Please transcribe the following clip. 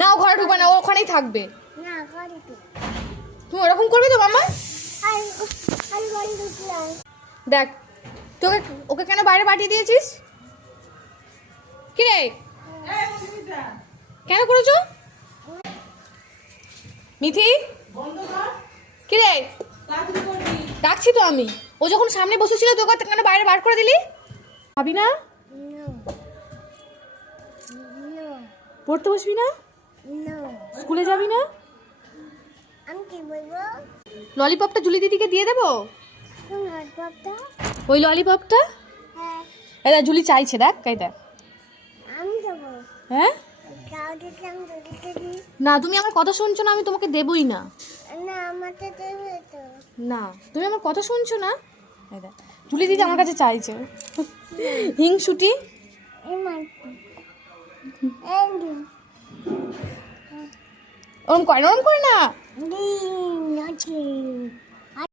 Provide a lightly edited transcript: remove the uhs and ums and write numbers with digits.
না ও ঘরে ঢুকবে না, ও ওখানেই থাকবে। না ঘরে তো তুমি ওরকম করবে তো মামা? আর আর ঘরে ঢুকলাম। দেখ তোকে ওকে কেন বাইরে পাঠিয়ে দিয়েছিস? কি রে কেন করেছো মিথি? কি রে ডাকছি তো আমি, ও যখন সামনে বসেছিল তোকে কেন বাইরে বার করে দিলি? ভাবি না নো নো পড়তে বসবি না? নো স্কুলে যাবি না? আমি কি বলবো? ললিপপটা জুলি দিদিকে দিয়ে দেবো? কোন হাতটা? ওই ললিপপটা হ্যাঁ এটা জুলি চাইছে, দেখ এই দেখ। আমি দেবো। হ্যাঁ গাও দিতে আমি দিতে দিই। না তুমি আমার কথা শুনছো না, আমি তোমাকে দেবই না। না আমাকে দেবে তো। না তুমি আমার কথা শুনছো না, এই দেখ জুলি দিদি আমার কাছে চাইছে। হিংসুটি এই মারতে এই ওরম করে না, ওরম করে না। দিন